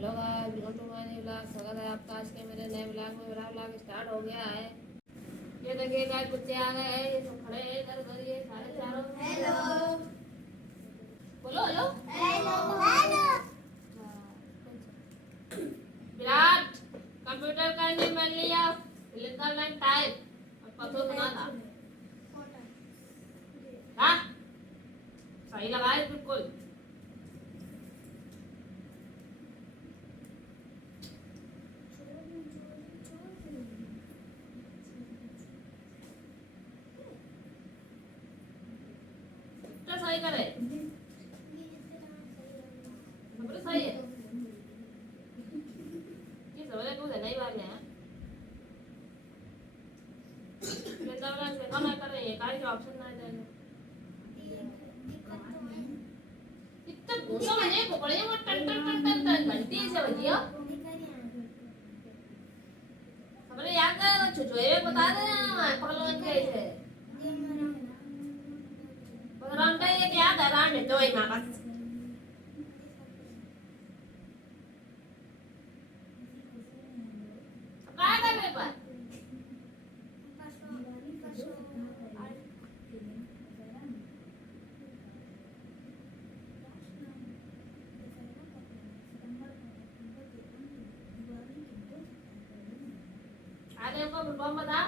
Hello guys, welcome to my new vlog. स्वागत है आपका आज के मेरे नए व्लॉग में। मेरा व्लॉग स्टार्ट हो गया है। ये देखिए गाइस, बच्चे आ गए हैं। ये सब खड़े हैं इधर उधर, ये सारे चारों। हेलो बोलो, hello hello hello. Virat, computer का ने मान लिया, लेटर लाइन टाइप और पतो सुना था। हाँ, सही लगा है बिल्कुल। सही करे, सही है। ये सवाल कुछ नहीं बात है। ये सवाल से कम कर रही है, काहे ऑप्शन ना दे। इतना गुस्सा मजे को पड़े मत, टन टन टन टन टन घंटी से बजियो। हमने याद है छुछुए बता दे ना पगलन कैसे। पगलन का ये क्या दरान है तो ही ना बस। अरे को फुटबॉल बता,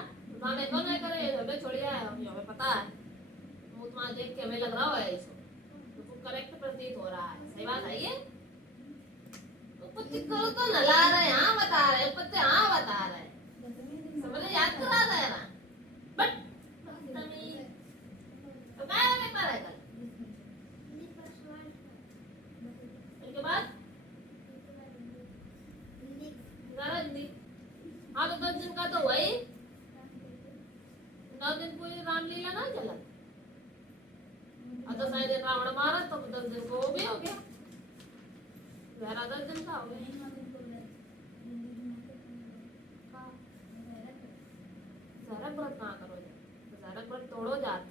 माने तो नहीं करे, हमें छोड़िया है, हमें पता है। वो तुम्हारा देख के हमें लग रहा है इसको तो करेक्ट प्रतीत हो रहा है। सही बात है ये। तो कुछ करो तो नला रहे, हाँ बता रहे, पत्ते हाँ बता रहे, समझे, याद करा रहे ना। बट तो क्या पेपर है कल? इसके बाद हिंदी। हाँ तो 10 दिन का तो वही 9 दिन पूरी रामलीला ना चला। तो शायद रावण मारा तो 10 दिन को वो भी हो गया। 10 दिन का हो गया। व्रत ना करो, व्रत तोड़ो जात।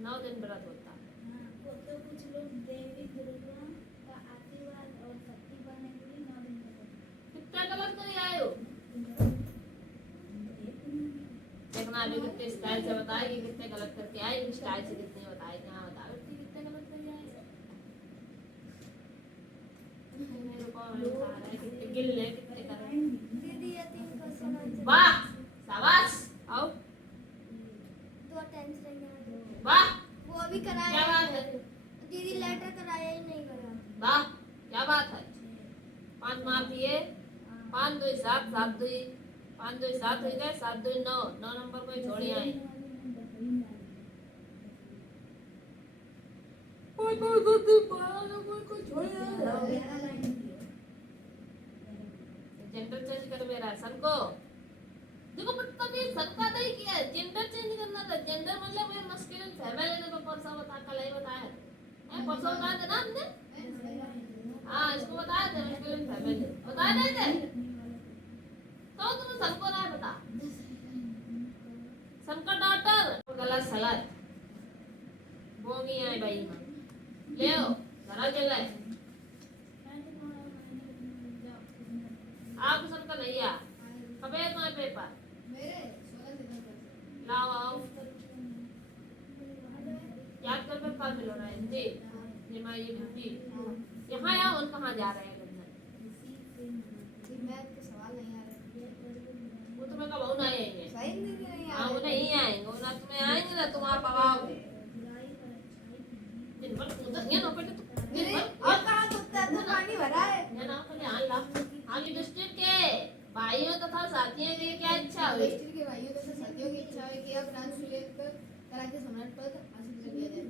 9 दिन व्रत होता है। तो कुछ लोग देवी दुर्गा का आशीर्वाद और शक्ति बनने के लिए 9 दिन करते। कितना गलत कर आए हो। देखना अभी कितने स्टाइल से बताएगी, कितने गलत करके आएगी, स्टाइल से कितने बताए, कहाँ बताओ कितने गलत कर आए। मेरे को कितने गिल्ले कितने कर। दीदी ये 3 वाह शाबाश। आओ 2 टाइम्स रहेंगे। वाह वो भी कराया। क्या बात है दीदी, लेटर कराया ही नहीं करा। वाह क्या बात है। 5 मार दिए। 5 2 7 7 2 5 2 7 हो गए, 7 2 9 9 नंबर को छोड़े आए। कोई को छोड़े आए। जेंडर चेंज कर मेरा सन को देखो, पता नहीं सन का नहीं किया है, जेंडर चेंज करना था। जेंडर मतलब ये मस्कुलिन फीमेल ने तो परसों बता, कल ही बताया है। परसों बताया था ना हमने। हाँ इसको बताया था मस्कुलिन फीमेल बता रहे थे। तो तुम सन को ना बता। सन का डॉटर गलत सलत बोंगी है भाई। ले आओ जरा चल रहा है। आप सन का नहीं आ कबे तुम्हारे पेपर मेरे 16 दिन लाओ आओ याद कर कर कल मिलो ना हिंदी ये माँ ये हिंदी यहाँ या उन कहाँ जा रहे हैं लंदन। मैथ के सवाल नहीं आ रहे। वो तुम्हें कब नहीं आएंगे। सही नहीं। हाँ वो नहीं आएंगे, वो ना तुम्हें आएंगे ना तुम आप आओगे। दिन भर उधर ये ना बेटे तुम दिन भर और कहाँ कुत्ता तो पानी भरा है। ये ना पहले हाल ला आगे डिस्ट्रिक्ट के भाइयों तथा साथियों की क्या इच्छा हुई। डिस्ट्रिक्ट के भाइयों तथा साथियों की इच्छा है कि अब ट्रांसलेट करा के सम्राट पद हासिल कर लिया जाए।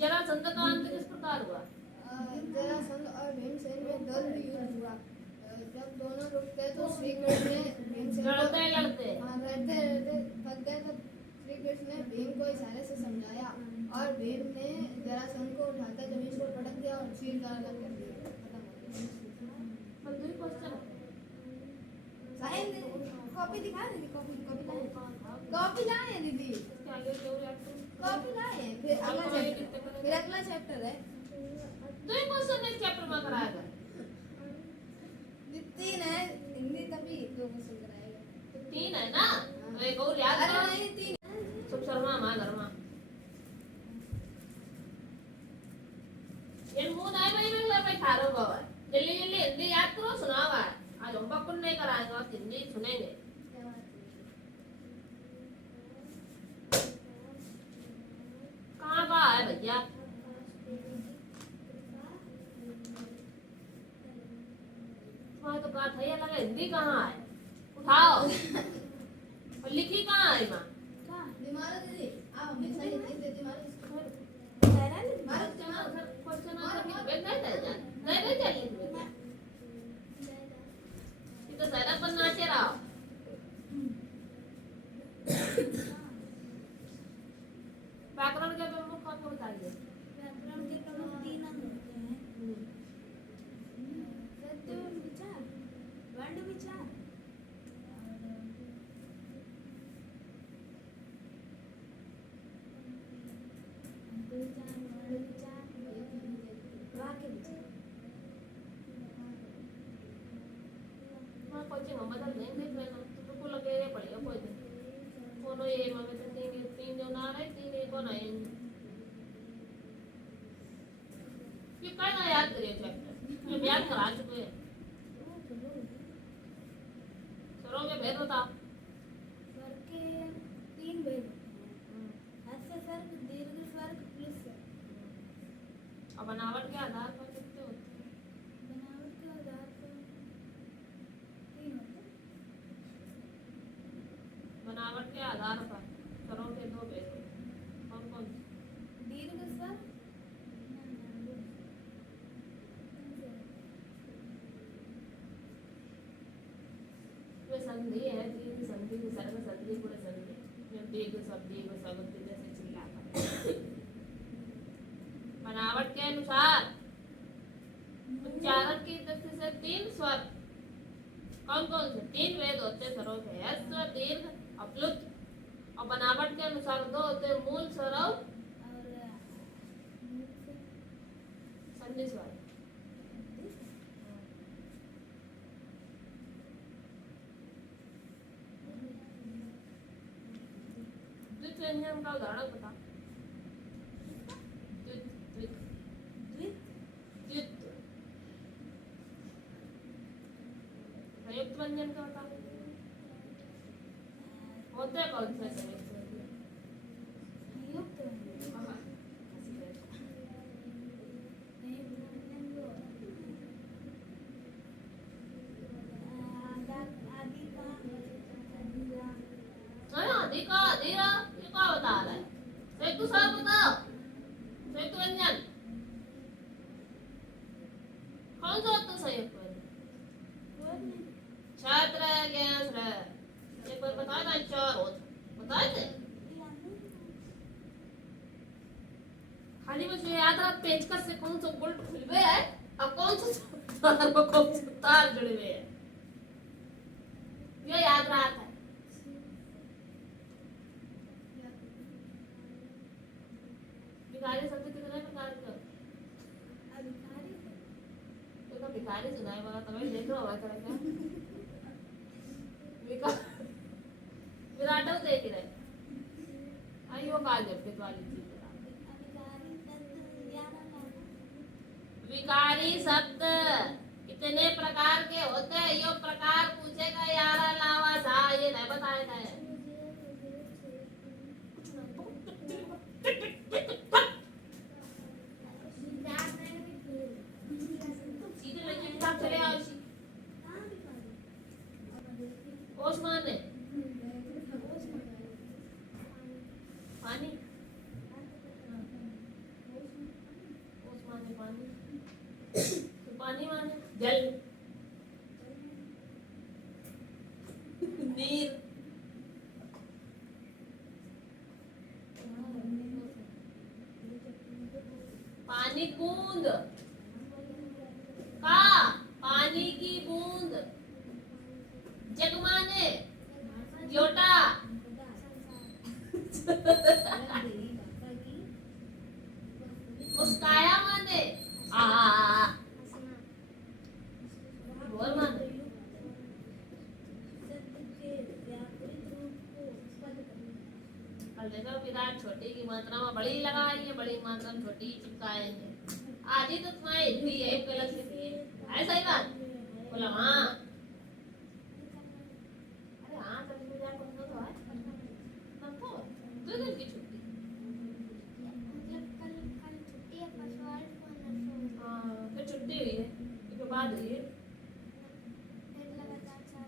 जरासंध का अंत किस प्रकार हुआ। जरासंध और भीमसेन में द्वंद्व युद्ध हुआ। जब दोनों रुकते तो श्री कृष्ण ने भीमसेन को लड़ते थक गए तो श्री कृष्ण ने भीम को इशारे से समझाया और भीम ने जरासंध को उठाकर जमीन पर पटक दिया और चीर कर दिया। कॉपी दिखा दीदी, कॉपी लाए दीदी। फिर अगला चैप्टर है तो ये क्वेश्चन नेक्स्ट चैप्टर में कराएगा। तीन है हिंदी तभी दो क्वेश्चन कराएगा। तो 3 है ना, तो एक और याद अरे करो। नहीं तीन सब शर्मा मां घरमा ये मुंह नहीं भाई मैं भाई थारो बाबा जल्दी जल्दी हिंदी याद करो सुनावा। आज हम पक्का नहीं कराएंगे, आज हिंदी सुनेंगे। कहाँ का है भैया? तुम्हारे तो बात है लगा हिंदी कहाँ है? उठाओ और लिखी कहाँ है माँ? दिमाग दीदी आप हमेशा ये चीज देती मारो क्वेश्चन आंसर की बैठ नहीं था जान नहीं बैठ जा लिख में ये तो सारा पर नाचे रहो। व्याकरण के प्रमुख कौन कौन बताइए? व्याकरण के प्रमुख तीन अंग होते हैं सत्य विचार वर्ण विचार वाक्य विचार। मैं कोचिंग हम बदल देंगे फिर ना तो को लगे ये पड़ेगा कोई दिन कोनो ये मम्मी तो तीन जो ना रहे तीन एक को नहीं ये काय ना याद करिए चैप्टर ये याद करा चुके हैं। सरों के भेद बताओ। स्वर के तीन भेद होते हैं हस्त स्वर दीर्घ स्वर प्लस स्वर। और बनावट के आधार पर कितने होते हैं? बनावट के आधार पर तीन होते हैं। बनावट के आधार पर स्वरों के 2 भेद होते हैं। कौन कौन से? दीर्घ स्वर वे संधि है तीन संधि विसर्ग संधि पूरे संधि जो दीर्घ शब्द जैसे चिल्लाता बनावट के अनुसार उच्चारण की दृष्टि से 3 स्वर कौन कौन से 3 वेद होते हैं स्वरों के ह्रस्व दीर्घ और प्लुत। और बनावट के अनुसार 2 होते हैं मूल स्वर और संधि स्वर। द्वित व्यंजन का उदाहरण बता। द्वित द्वित द्वित द्वित संयुक्त व्यंजन का बता। होते हैं कौन से संयुक्त व्यंजन? संयुक्त व्यंजन हाँ, संयुक्त व्यंजन जो आदि का आदि का अधीरा ये क्या बता रहा है? संयुक्त स्वर बताओ। संयुक्त व्यंजन कौन सा होता है संयुक्त व्यंजन? छात्र ज्ञान ये कोई बताए ना 4 होते बताए थे खाली बस ये याद रहा पेचकस से कौन सा बोल्ट खुलवे है और कौन सा तार को कौन सा तार जुड़े हुए है ये याद रहा था। भिखारी शब्द कितने प्रकार के होते हैं? तो भिखारी सुनाए वाला तुम्हें देख रहा होगा तरह का विराटो देख रहे आइयो काज है वाली चीज विकारी शब्द कितने प्रकार के होते हैं? यो प्रकार पूछेगा यार अलावा था ये नहीं बताया था। सीधे लगे हिसाब चले आओ इसी ओस्मान ने पानी ओस्मान ने पानी तो पानी माने जल नीर पानी बूंद का पानी की बूंद जग माने जोटा कल देखो विराट छोटी की मात्रा में बड़ी लगाई है, बड़ी मात्रा में छोटी चिपकाएंगे। आज ही तो तुम्हारी हिंदी है गलत लिखी है, है सही बात? बोला हाँ। अरे हाँ कल पूजा को तो है ना, तो 2 दिन की छुट्टी। मतलब कल छुट्टी है, परसों आज को नरसों हाँ फिर छुट्टी हुई है, इसके बाद हुई है। फिर लगातार 4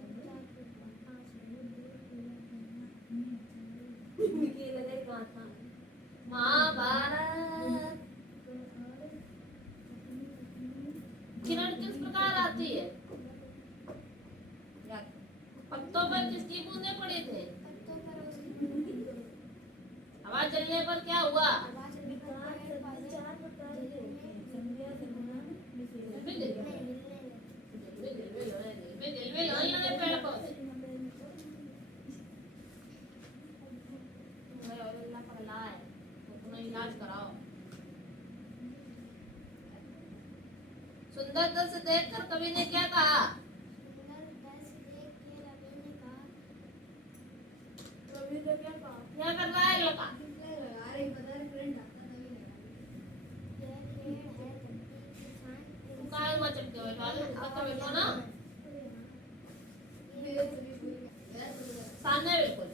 इनकी लगे कहाँ था महाभारत। किरण किस प्रकार आती है? या पत्तों पर किसकी बूंदें पड़ी थे? पत्तों पर उसकी हवा चलने पर क्या हुआ? आवाज पेड़ पौधे इलाज कराओ। सुंदरता से देखकर कवि ने क्या कहा? क्या कर रहा है लड़का? तुम कहाँ हुआ चटके हुए वाले? उसका बैठो ना सामने बिल्कुल।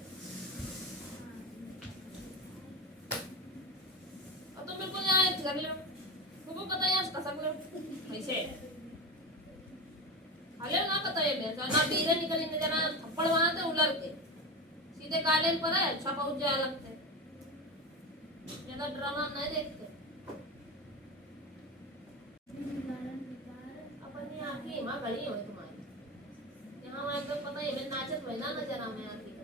और तुम बिल्कुल यहाँ लग लो, तुमको पता है यहाँ कसक लो ऐसे। अरे ना पता है मैं ना धीरे निकलेंगे जना थप्पड़ मारते उलर के सीधे गार्डन पर है, अच्छा पहुंच जाए लगते। ज्यादा ड्रामा नहीं देखते। अपनी आंखें मां गली हो तुम्हारी यहाँ वहाँ एकदम पता है मैं नाचत हुई ना जरा मैं आंखें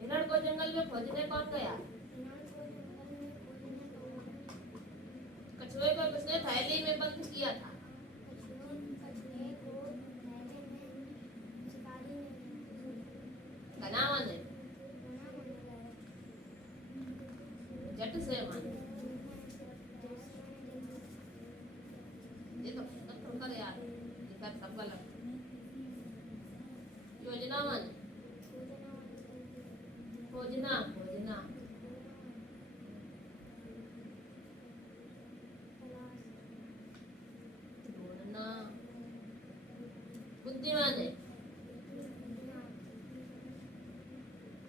हिरण को जंगल में खोजने कौन गया? कछुए को किसने थैली में बंद किया था? गनावा ने जट से माने ये तो कर यार ये कर सब गलत। योजना माने खोजना खोजना ढूंढना। बुद्धिमान है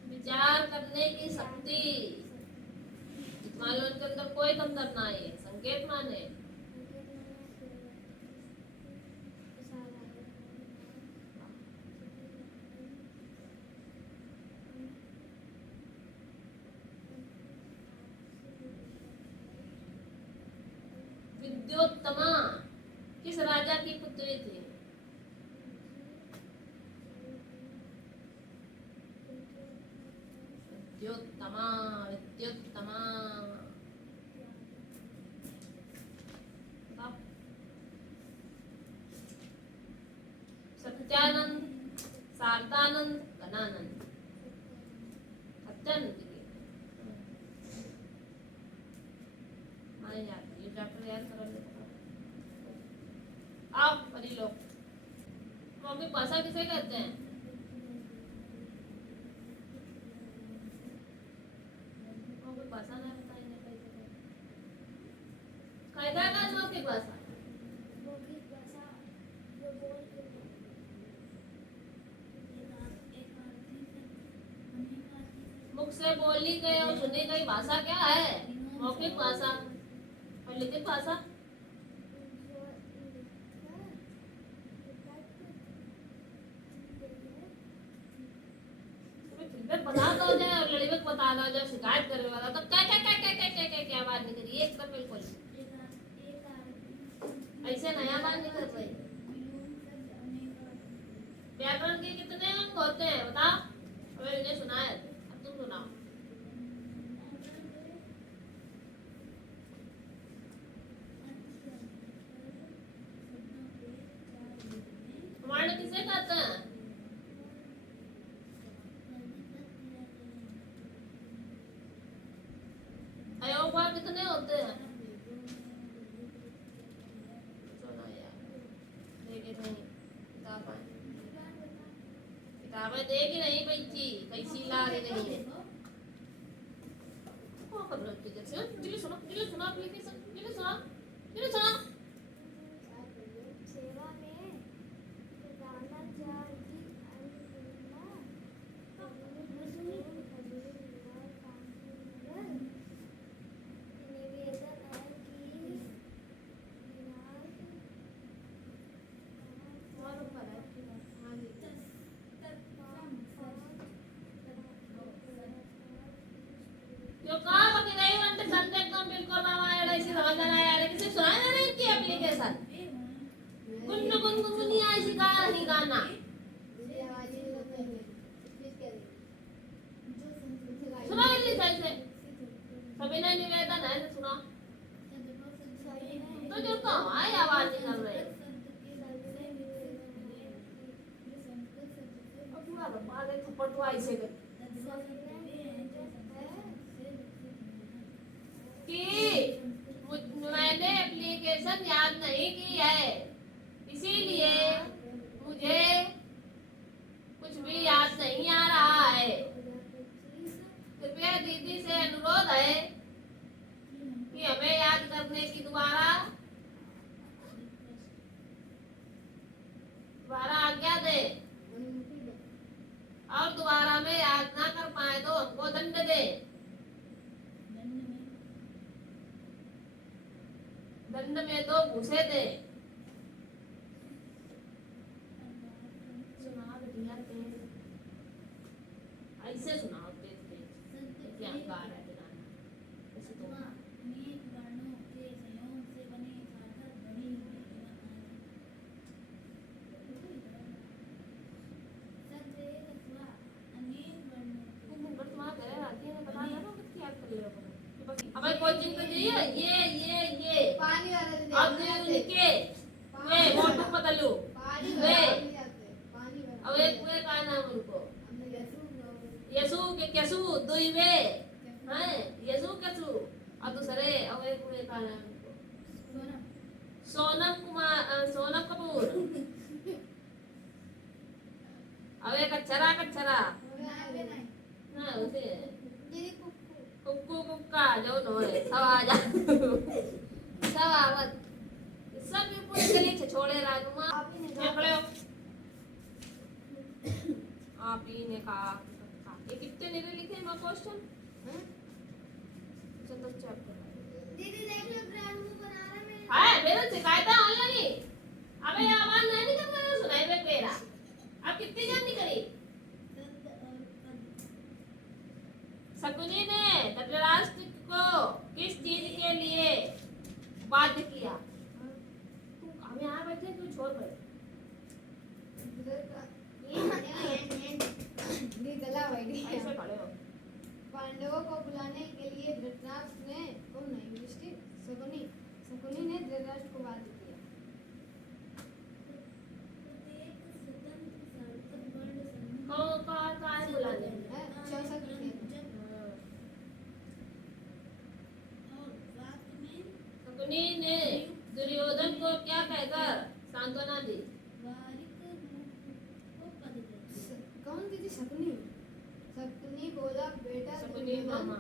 विचार करने की शक्ति, मान लो इनके अंदर कोई कमतर ना है। संकेत माने विद्योत्तमा किस राजा की पुत्री थी? विद्योत्तमा विद्योत्तमा। सत्यानंद शारदानंद घनानंद। सत्यानंद की माने जाती ये चैप्टर याद करो लेते आप पढ़ी लो। मौखिक भाषा किसे कहते हैं? मौखिक भाषा ना बताएंगे कैसे कायदा का मौखिक भाषा मुख से बोली गई और सुनी गई भाषा क्या है? मौखिक भाषा। और लिखित भाषा बता दो जाए और लड़ी में बता दो जब शिकायत करने वाला तो क्या क्या क्या क्या क्या क्या क्या क्या बात निकल रही है एकदम बिल्कुल ऐसे नया बात निकल रही। व्याकरण के कितने अंक होते हैं बताओ? अबे मैंने सुना है, अब तुम सुनाओ। वर्ण किसे कहते हैं? अयोगवाद कितने होते हैं? सुनो यार हमें देगी नहीं बच्ची कैसी लाग रही है क्या कर रहे एप्लीकेशन दिल्ली सुना एप्लीकेशन दिल्ली सुना सेवा में गाना चाहिए जो कहाँ पकी नहीं बनते संडे को बिल्कुल ना आया ऐसी समझ ना आया रे किसी सुनाया नहीं की एप्लीकेशन गुन्नु नहीं आई सी गाना नहीं गाना सुना जल्दी सही से सभी ने निवेदन है सुना तो जो तो हमारी आवाज निकल रही अब पूरा बाले थप्पड़ तो आई से गई कि मैंने एप्लीकेशन याद नहीं की है इसीलिए मुझे कुछ भी याद नहीं आ रहा है कृपया दीदी से अनुरोध है कि हमें याद करने की दोबारा आज्ञा दे और दोबारा में याद ना कर पाए तो हमको दंड दे दंड में तो घुसे दे ऐसे सुनाओ तेज क्या गा रहा है ऐसे तो हमें कोचिंग तो चाहिए ये पानी वाला अब उनके वे मोटू बदलू वे अब एक वे का नाम उनको यसु के कसु दुई वे हैं यसु कसु और दूसरे अब एक वे का नाम उनको सोनम कपूर अब एक कचरा ना उसे कुक्का जो नोए सवाजा सवावत सब ये पूरे गली छोड़े राजमा फेंकले आप ही ने कहा ये कितने नीरे लिखे हैं क्वेश्चन चलो चैप्टर दीदी देख लो ब्रांड में बना रहा मेरे है मेरे शिकायत ऑनलाइन अबे ये आवाज नहीं कर रहा सुनाई बे तेरा अब कितनी जल्दी करी शकुनी ने धृतराष्ट्र को किस चीज के लिए बाध्य किया हम यहाँ बैठे तू छोड़ बैठ ऐसे खड़े हो पांडवों को बुलाने के लिए धृतराष्ट्र ने शकुनी ने धृतराष्ट्र को बाध्य किया कहाँ है बुलाने शकुनी ने दुर्योधन को क्या कहकर सांत्वना दी कौन दीदी शकुनी बोला बेटा शकुनी मामा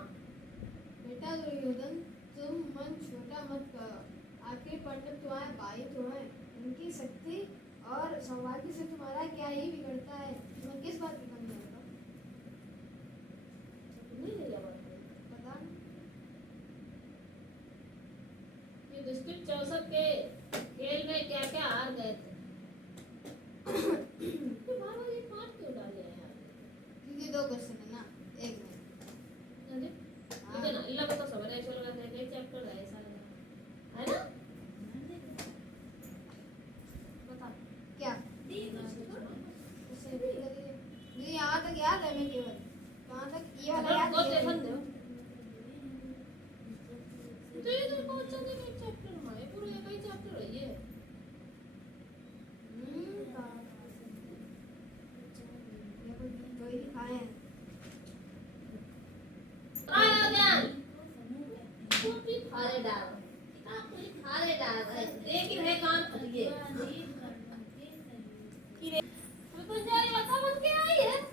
दुर्योधन तुम मन छोटा मत करो आखिर पांडव तुम्हारे भाई तो हैं उनकी शक्ति और सौभाग्य से तुम्हारा क्या ही बिगड़ता है तुम्हें किस बात की कमी है शकुनी ने क्या बात कही? पता नहीं युधिष्ठिर 64 के खेल में क्या क्या हार गए थे तो बाबा ये पांच क्यों डाले हैं यार क्योंकि दो क्वेश्चन है ना एक में मुझे ना इल्ला बता सवाल ऐसा लगा था एक चैप्टर है ऐसा लगा है ना बता क्या मुझे यहाँ तक याद है मैं केवल कहाँ तक ये वाला याद दो है देखन दो तो ये तो कौन सा एक चैप्टर में है पूरा एक ही चैप्टर है ये कोई दिखाए हैं आया ज्ञान कॉपी खारे डाल किताब पूरी खारे डाल देख रहे कान फट गए तो जाए बता बन के आई है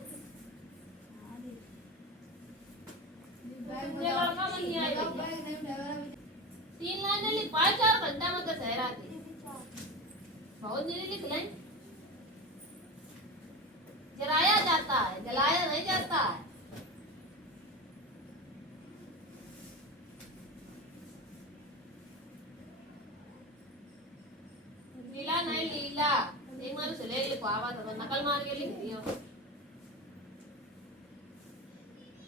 जल्दी लिख लें। जलाया जाता है, जलाया नहीं जाता है। लीला नहीं लीला, एक बार से ले लिखो आवा तो नकल मार के लिख दियो।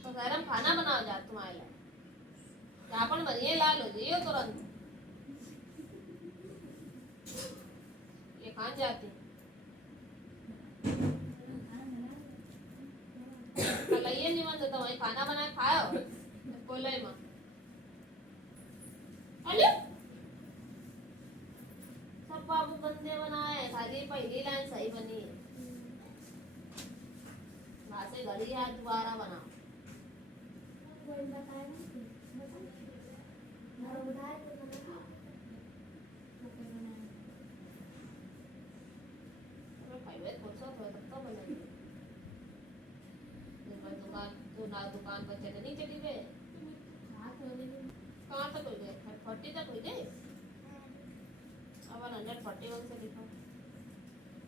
तो गरम खाना बनाओ जा तुम्हारे लिए, अपन बनिए ला लो जियो तुरंत। ये कहाँ जाती कलइये नहीं मन देता वही खाना बना के खाओ कोले में। अरे सब बाबू गंदे बनाए, खाली पहली लाइन सही बनी है। वहां से घड़ी हाथ दोबारा बनाओ। दुकान पर चटनी चली गए, कहाँ तक हो गए? 40 तक हो गए। अब 141 से लिखो,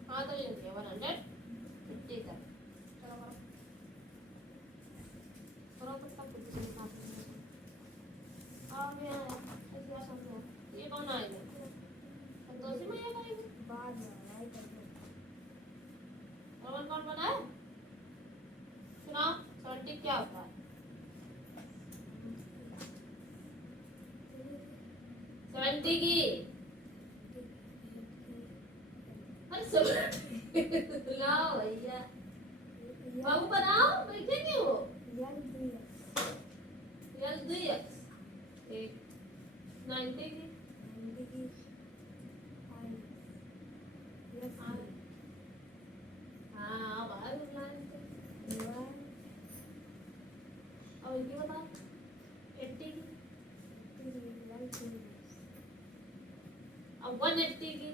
कहाँ तक हो गए? 150 तक। करो पत्ता खुद से निकाल। अब ये कौन आएगा? दोषी में ये आएगा बाद में रवन कौन बनाए? सुनाओ 70 क्या होता है? 70 की लाओ भैया बाबू बनाओ, बैठे क्यों हो? जल्दी 90 की हाँ बाहर और इनकी बताओ 80 की अब 180 की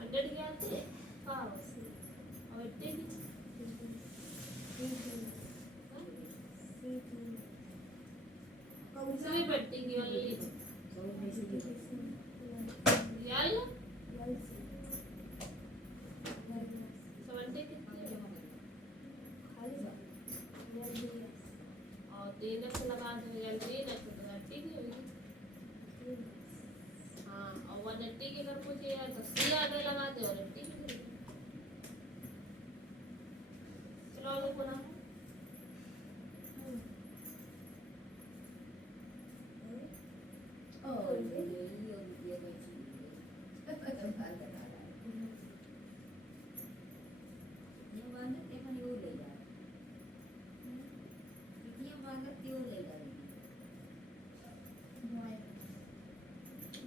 100 की आती है और 80 की दूसरी पट्टी की वाली यार 70 कितनी और 3 अक्ष लगा दो या 3 अक्ष तो 80 की होगी। हाँ और 180 की अगर पूछे यार तो 3 आगे लगा दे और 80 की। चलो लोग बना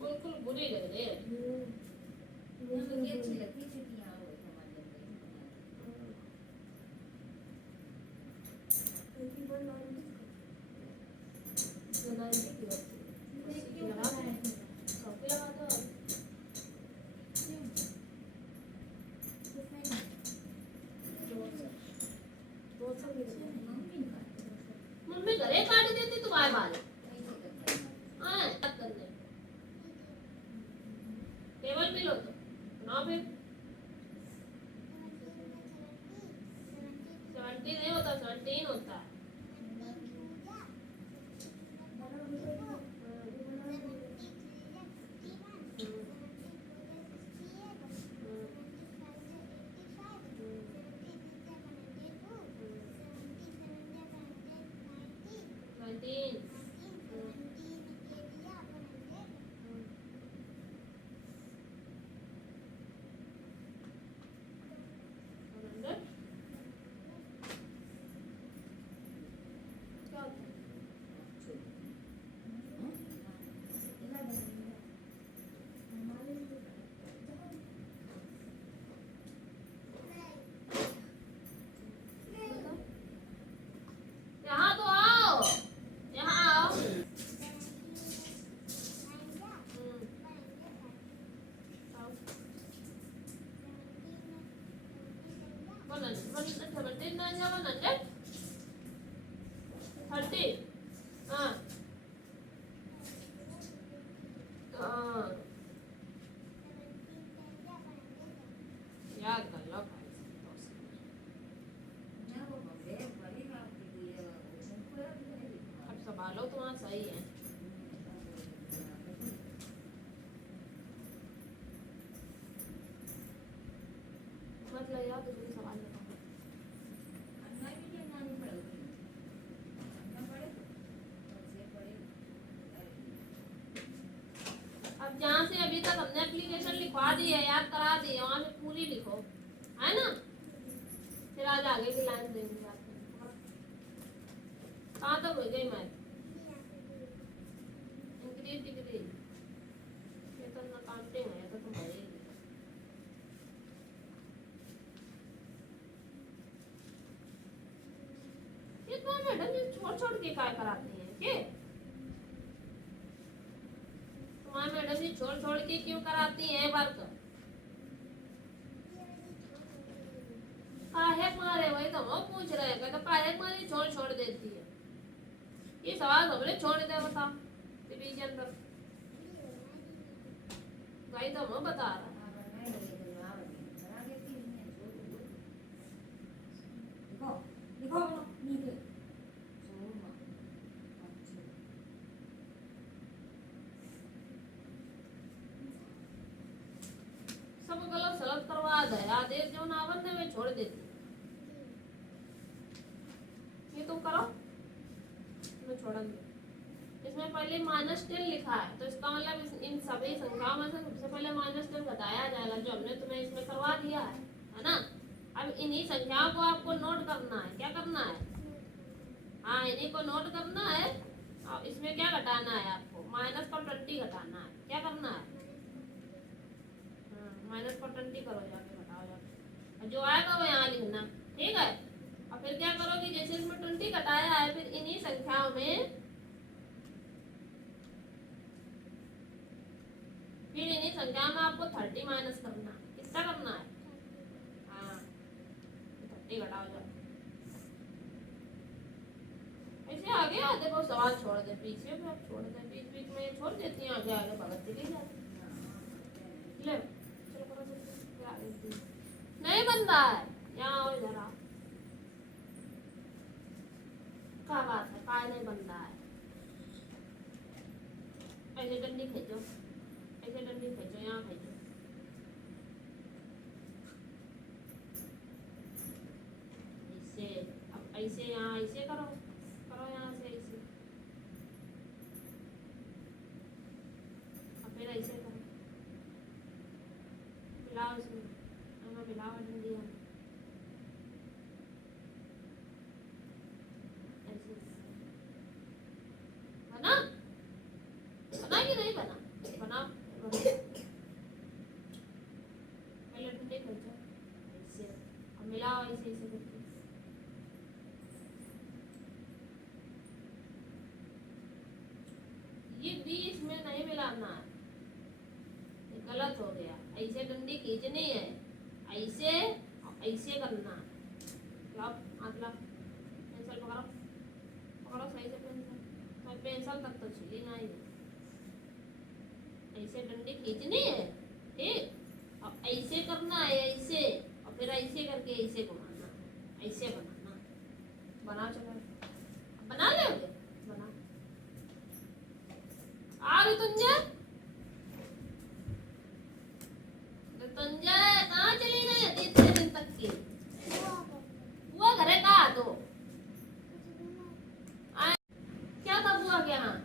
बिल्कुल बुरी लग रही है। अच्छी लगती छुट्टियाँ मम्मी घरे काट देती तुम्हारे बाल। हाँ करने टेबल पे लो तो ना फिर 70 नहीं होता 17 होता है। यहाँ तो आओ, यहाँ आओ। 117 130 हाँ सही है। मतलब यार तो कोई सवाल बताओ। अब जहाँ से अभी तक हमने एप्लीकेशन लिखवा दी है, याद करा दी है, वहाँ से पूरी लिखो, है ना? फिर आज आगे की लाइन देंगे आपको। कहाँ तक हो गई मैं? इंक्रीज डिक्रीज ये तो ना काउंटिंग है, तो तुम है ये तो मैडम ये छोड़ छोड़ के काय कराती हैं के? तुम्हारे मैडम जी छोड़ छोड़ के क्यों कराती हैं वर्क? काहे मारे वही तो हम पूछ रहे हैं, तो काहे मारे छोड़ छोड़ देती है? ये सवाल हमने छोड़ दे बता डिवीजन पर, वही तो हम बता रहा। सब गलत सलत करवा दे, आदेश जो नावन ने वे छोड़ देती। ये तुम करो, मैं छोड़ूंगी। इसमें पहले -10 लिखा है, तो इसका मतलब इन सभी संख्याओं में से सबसे पहले -10 घटाया जाएगा, जो हमने तुम्हें इसमें करवा दिया है ना? अब इन्हीं संख्याओं को आपको नोट करना है। क्या करना है? हाँ, इन्हीं को नोट करना है। और इसमें क्या घटाना है आपको? -20 घटाना है। क्या करना है? -20 करो, जाके घटाओ जाके, जो आएगा वो यहाँ लिखना, ठीक है? और फिर क्या करोगे? जैसे इसमें 20 घटाया है, फिर इन्हीं संख्याओं में आपको 30 माइनस करना। कितना करना है? हाँ, 30 घटाओ जाओ। ऐसे आगे आते बहुत सवाल छोड़ दे, पीछे भी आप छोड़ दे, बीच बीच में छोड़ देती हैं, आगे आगे भगत चली जाती। ले चलो करो, नहीं बन रहा है, यहाँ और जरा क्या बात है, काय नहीं बन रहा है? ऐसे डंडी खींचो, ऐसे डंडी खींचो, यहाँ खींचो। ऐसे, अब ऐसे यहाँ ऐसे करो, करो यहाँ से ऐसे, और फिर ऐसे करो, मिलाओ इसमें, मिलाओ डंडी यहाँ ऐसे। बना? बना कि नहीं बना? बनाओ, पहले डंडी खींचो ऐसे, और मिलाओ ऐसे ऐसे करके। ये 20 में नहीं मिलाना है, ये गलत हो गया। ऐसे डंडी खींचनी है, ऐसे ऐसे करना है। लाओ हाथ लाओ, पेंसिल पकड़ो, पकड़ो सही से पेंसिल, तो पेंसिल तक तो छिली ना ही। ऐसे डंडी खींचनी है, ठीक? और ऐसे करना है, ऐसे, और फिर ऐसे करके ऐसे घुमाना, ऐसे बनाना। बनाओ चलो, बना लोगे? बना। आ ऋतुंजय, ऋतुंजय कहाँ चली गई है इतने दिन तक की? बुआ घरे का तो क्या था बुआ के यहाँ?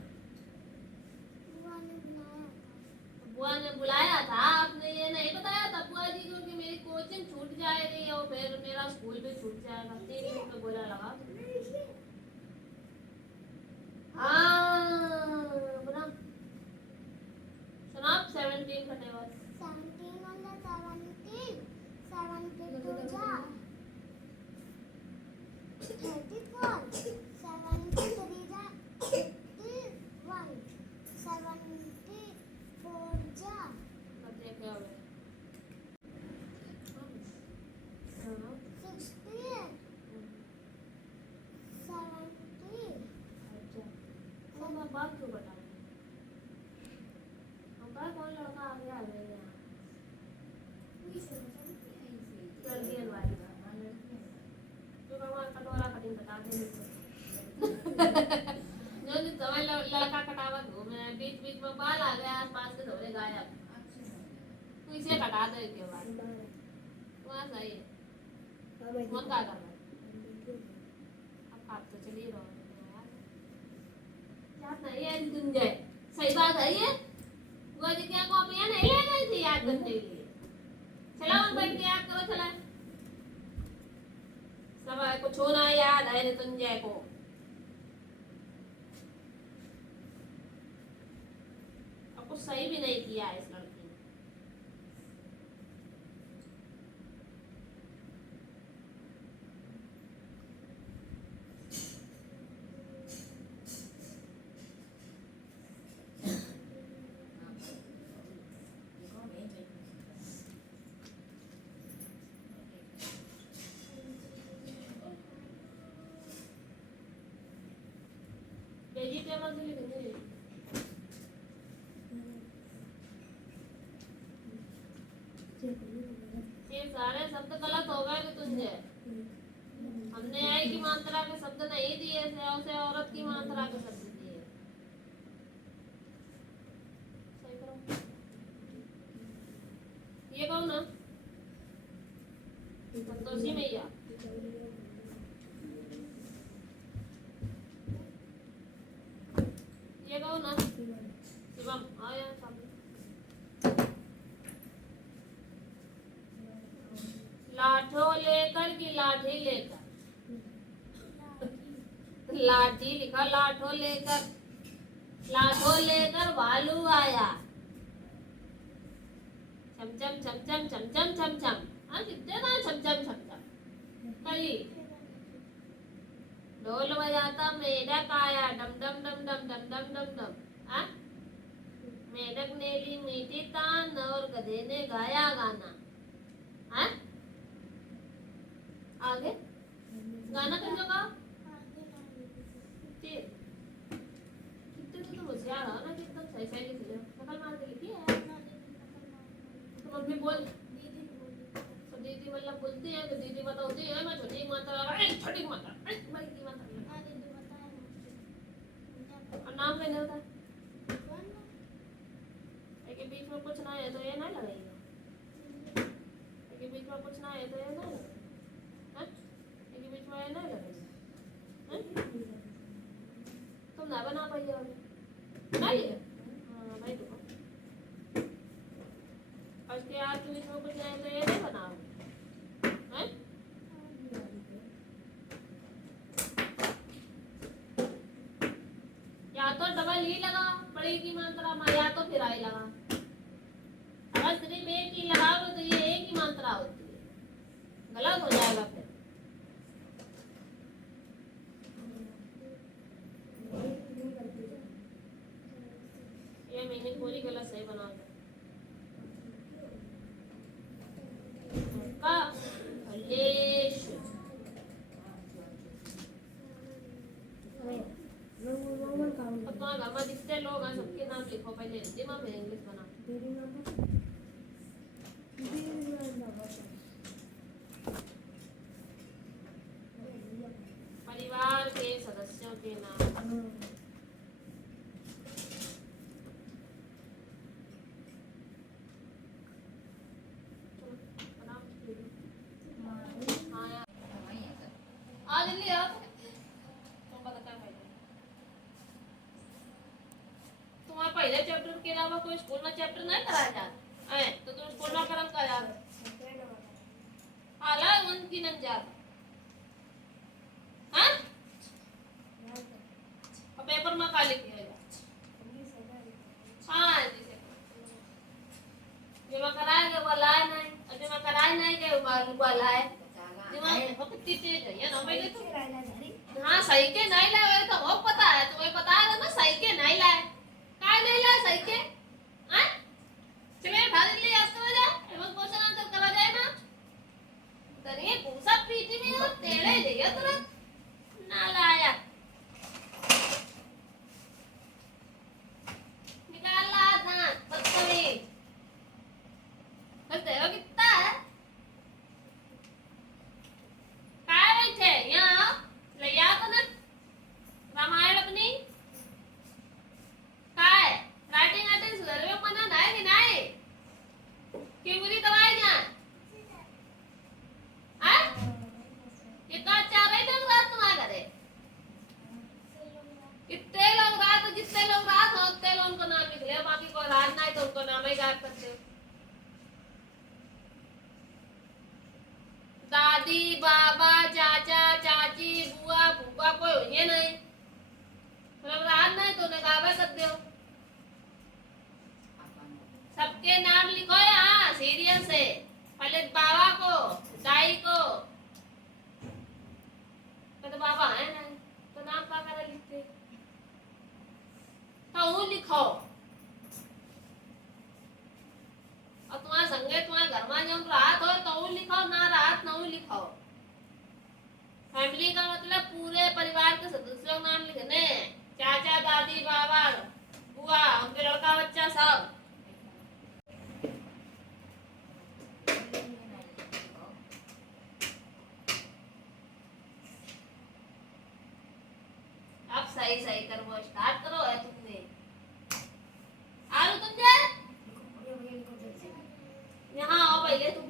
बुआ ने बुलाया था, आपने ये नहीं बताया था बुआ जी को कि मेरी कोचिंग छूट जाएगी और फिर मेरा स्कूल भी छूट जाएगा। 3 दिन तो बोला लगा। हाँ बना, सुनाओ 17 घटे बाद 17 under 17, 72 जा 34, 73 जा 81, 74 जा बच्चे क्या हुए? 68, 70। अच्छा, तो मैं बात क्यों बताऊँ? हमारा कौन लड़का आ गया है यहाँ? लड़कियाँ वाली जो भगवान कटोरा कटिंग बता दे। जो दिन समय लड़का कटावत घूमे बीच बीच में बाल आ गया आसपास के थोड़े गायब तो इसे कटा दे के बाद वहाँ सही है कौन क्या कर रहा है अब आप तो चलिए रहो याद नहीं है दिन गए सही बात है ये वो जी क्या कॉपियां नहीं ले गई थी याद करने के लिए चलो हम बैठ के याद करो चला सब कुछ होना याद है तुंजय को अब कुछ सही भी नहीं किया इस लड़की ने वेजिटेबल से लिखेंगे ये सारे शब्द गलत हो गए तुझे हमने आई की मात्रा के शब्द नहीं दिए थे उसे औरत की मात्रा के शब्द दिए सही करो ये कहो ना संतोषी मैया ये कहो ना शिवम आया सामने लाठो लेकर की लाठी लेकर लाठी लिखा लाठो लेकर भालू आया चमचम चमचम चमचम चमचम हाँ कितने ना चमचम चमचम कली ढोल बजाता मेढक आया डम डम डम डम डम डम डम डम हाँ मेढक ने ली मीठी तान और गधे ने गाया गाना हाँ आगे गाना कर गा कितने तो होशियार हो ना एकदम सही सही लिख लिया नकल मार के लिखी है तो मम्मी बोल तो दीदी मतलब बोलती है तो दीदी बताती है मैं छोटी मात्रा छोटी मात्रा बड़ी की मात्रा और नाम मैंने होता एक बीच में कुछ ना है तो ये ना लगेगा एक बीच में कुछ ना है तो ये ना लगेगा बीच में नहीं लगेगा तुम ना बना पाई हो नहीं नहीं तो उसके आज के बीच में कुछ नहीं तो ये नहीं बनाओ हैं या तो डबल ही लगा बड़ी की मात्रा में या तो फिर आई लगा अगर सिर्फ एक ही लगाओ तो ये एक ही मात्रा होती है गलत हो जाएगा फिर मैंने पूरी गलत सही बना का लेश अपना घर में जितने लोग हैं सबके नाम लिखो पहले हिंदी में फिर इंग्लिश बना परिवार के सदस्यों के नाम पहले चैप्टर के अलावा कोई स्कूल में चैप्टर नहीं कराया जाता है तो तुम स्कूल में करम का याद आला उनकी नन जा हां और पेपर में का लिख दिया हां जी जो मैं कराएगा वो लाए नहीं और जो मैं कराए नहीं के वो लाए दिमाग में बहुत तेज है ये ना मैं तो हां सही के नहीं लाए तो वो पता है तुम्हें पता है ना सही के नहीं लाए काय नहीं ला सही के हैं चले भाग ले याद करो जा एवं क्वेश्चन आंसर करा जाए ना तने पूसा पीटी में और तेरे ले गया तुरंत ना लाया निकाल ला ना बदतमीज बस तेरा कितना है काय बैठे यहाँ ले आ तो ना रामायण अपनी हो, बाकी कोई राज ना है तो उनको नाम ही गायब करते हो। दादी बाबा चाचा चाची बुआ फूफा कोई होइए नहीं, मतलब राज नहीं तो उन्हें गायब कर दो। सबके नाम लिखो यहाँ सीरियल से, पहले बाबा को, दाई को, तो बाबा है ना तो नाम का कर लिखते तो वो लिखो। और तुम्हारे संगे तुम्हारे घर में जब रात हो तो वो लिखो, ना रात ना वो लिखो। फैमिली का मतलब पूरे परिवार के सदस्यों का नाम लिखने, चाचा दादी बाबा बुआ उनके लड़का बच्चा सब। अब सही सही करो, स्टार्ट करो है तुमने। आलू तुम जा यहाँ आओ पहले तुम।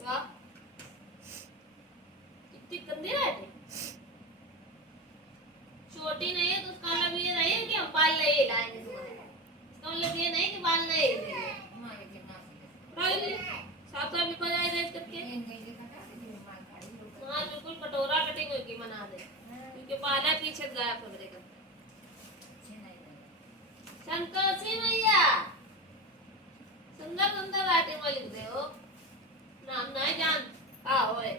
वाह इतनी गंदी रहती, छोटी नहीं है तो उसका मतलब ये नहीं है कि हम बाल नहीं लाएंगे तुम्हारे, इसका मतलब ये नहीं कि बाल नहीं हिलेंगे। साथ में लिखो जाए देख करके, हाँ बिल्कुल कटोरा कटिंग होगी बना दे, क्योंकि बाल है पीछे गायब हो जाएगा। संतोषी मैया सुंदर सुंदर राइटिंग में लिख दे हो, नाम नहीं जान का होए।